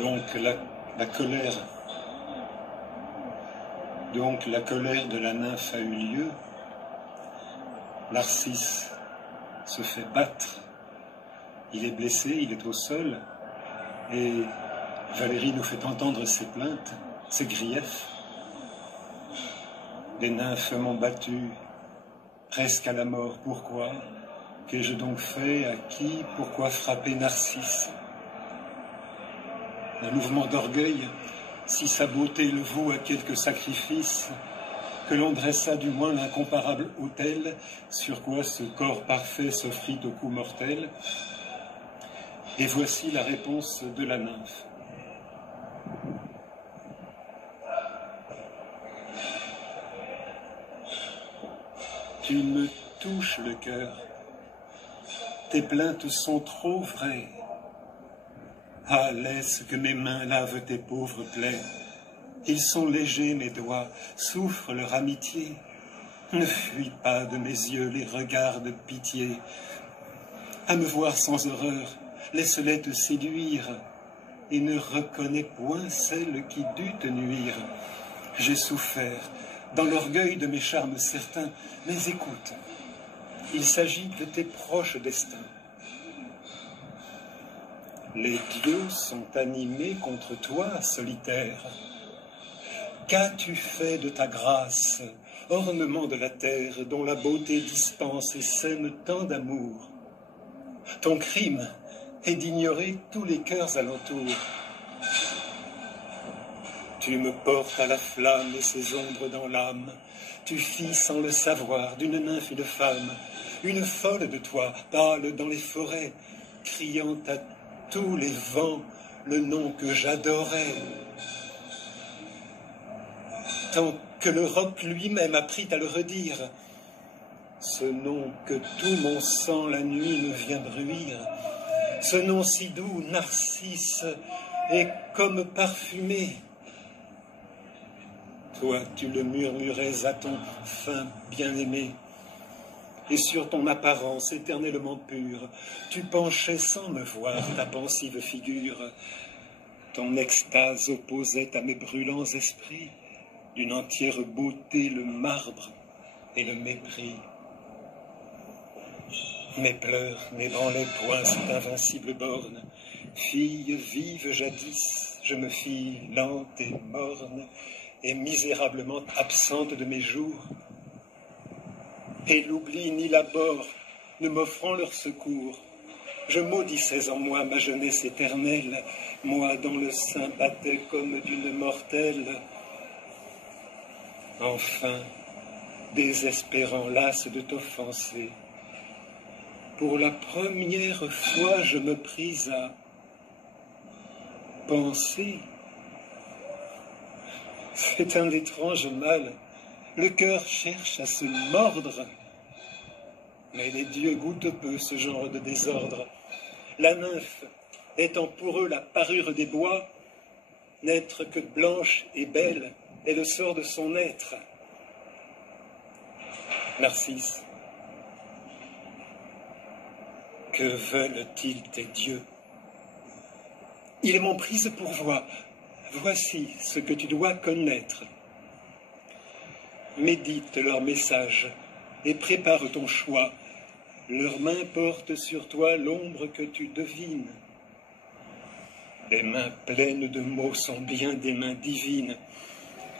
Donc la colère, de la nymphe a eu lieu. Narcisse se fait battre. Il est blessé, il est au sol. Et Valérie nous fait entendre ses plaintes, ses griefs. Les nymphes m'ont battu presque à la mort. Pourquoi? Qu'ai-je donc fait? À qui? Pourquoi frapper Narcisse? Un mouvement d'orgueil, si sa beauté le vaut à quelque sacrifice, que l'on dressa du moins l'incomparable autel, sur quoi ce corps parfait s'offrit au coup mortel. Et voici la réponse de la nymphe. Tu me touches le cœur, tes plaintes sont trop vraies. Ah, laisse que mes mains lavent tes pauvres plaies. Ils sont légers, mes doigts, souffre leur amitié. Ne fuis pas de mes yeux les regards de pitié. À me voir sans horreur, laisse-les te séduire, et ne reconnais point celle qui dut te nuire. J'ai souffert, dans l'orgueil de mes charmes certains, mais écoute, il s'agit de tes proches destins. Les dieux sont animés contre toi, solitaire. Qu'as-tu fait de ta grâce, ornement de la terre, dont la beauté dispense et sème tant d'amour? Ton crime est d'ignorer tous les cœurs alentour. Tu me portes à la flamme et ses ombres dans l'âme. Tu fis sans le savoir d'une nymphe une femme, une folle de toi, pâle dans les forêts, criant à tous les vents le nom que j'adorais. Tant que le roc lui-même apprit à le redire, ce nom que tout mon sang la nuit me vient bruire, ce nom si doux, Narcisse, est comme parfumé. Toi, tu le murmurais à ton fin bien-aimé, et sur ton apparence éternellement pure, tu penchais sans me voir ta pensive figure. Ton extase opposait à mes brûlants esprits, d'une entière beauté le marbre et le mépris. Mes pleurs n'ébranlaient point cette invincible borne. Fille vive jadis, je me fis lente et morne, et misérablement absente de mes jours. Et l'oubli ni l'abord ne m'offrant leur secours, je maudissais en moi ma jeunesse éternelle, moi dont le sein battait comme d'une mortelle. Enfin, désespérant, lasse de t'offenser, pour la première fois je me pris à penser. C'est un étrange mal, le cœur cherche à se mordre, mais les dieux goûtent peu ce genre de désordre. La nymphe, étant pour eux la parure des bois, n'être que blanche et belle est le sort de son être. Narcisse, que veulent-ils tes dieux? Ils m'ont prise pour voix. Voici ce que tu dois connaître. Médite leur message et prépare ton choix. Leurs mains portent sur toi l'ombre que tu devines. Les mains pleines de mots sont bien des mains divines.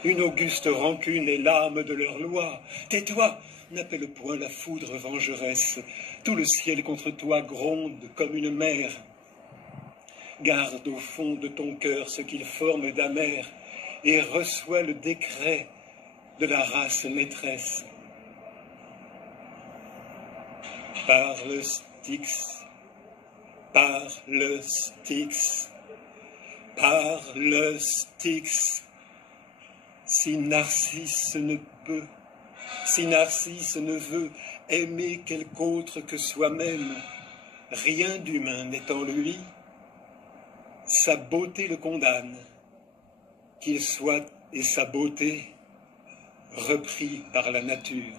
Une auguste rancune est l'âme de leur loi. Tais-toi, n'appelle point la foudre vengeresse. Tout le ciel contre toi gronde comme une mer. Garde au fond de ton cœur ce qu'il forme d'amer et reçois le décret de la race maîtresse. Parle Styx, parle Styx, parle Styx. Si Narcisse ne peut, si Narcisse ne veut aimer quelque autre que soi-même, rien d'humain n'est en lui, sa beauté le condamne, qu'il soit et sa beauté repris par la nature.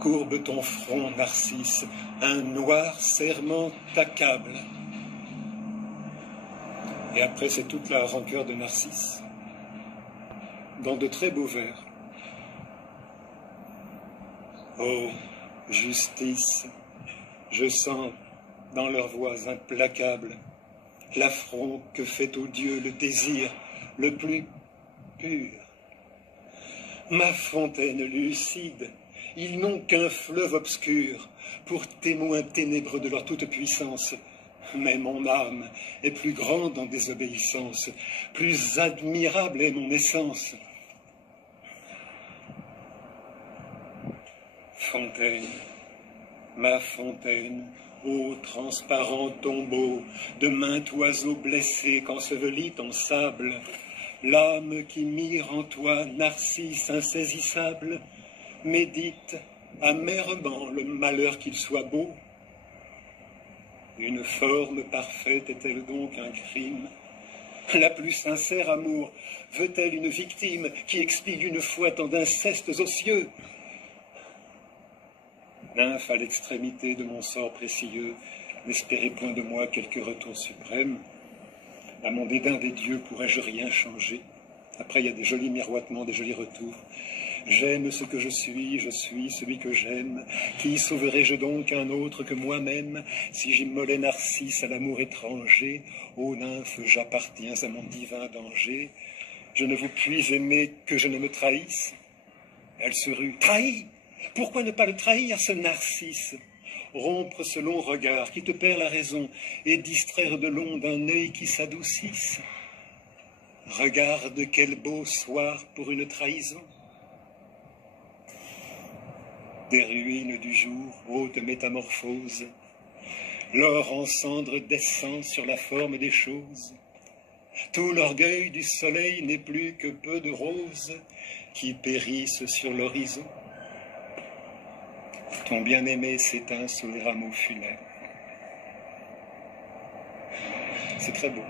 Courbe ton front, Narcisse, un noir serment t'accable. Et après, c'est toute la rancœur de Narcisse, dans de très beaux vers. Ô justice, je sens dans leurs voix implacables l'affront que fait aux dieux le désir le plus pur. Ma fontaine lucide, ils n'ont qu'un fleuve obscur pour témoin ténébreux de leur toute-puissance. Mais mon âme est plus grande en désobéissance, plus admirable est mon essence. Fontaine, ma fontaine, ô transparent tombeau de maint oiseau blessé qu'ensevelit en sable, l'âme qui mire en toi, Narcisse insaisissable, médite amèrement le malheur qu'il soit beau. Une forme parfaite est-elle donc un crime? La plus sincère amour veut-elle une victime qui expie une fois tant d'incestes ocieux? Nymphe à l'extrémité de mon sort précieux, n'espérez point de moi quelque retour suprême. À mon dédain des dieux, pourrais-je rien changer? Après, il y a des jolis miroitements, des jolis retours. J'aime ce que je suis celui que j'aime. Qui sauverai-je donc un autre que moi-même, si j'immolais Narcisse à l'amour étranger? Ô nymphe, j'appartiens à mon divin danger. Je ne vous puis aimer que je ne me trahisse. Elle se rue. Trahi! Pourquoi ne pas le trahir, ce Narcisse? Rompre ce long regard qui te perd la raison et distraire de l'onde un œil qui s'adoucisse. Regarde quel beau soir pour une trahison. Des ruines du jour, haute métamorphose, l'or en cendres descend sur la forme des choses. Tout l'orgueil du soleil n'est plus que peu de roses qui périssent sur l'horizon. Ton bien-aimé s'éteint sous les rameaux funèbres. C'est très beau.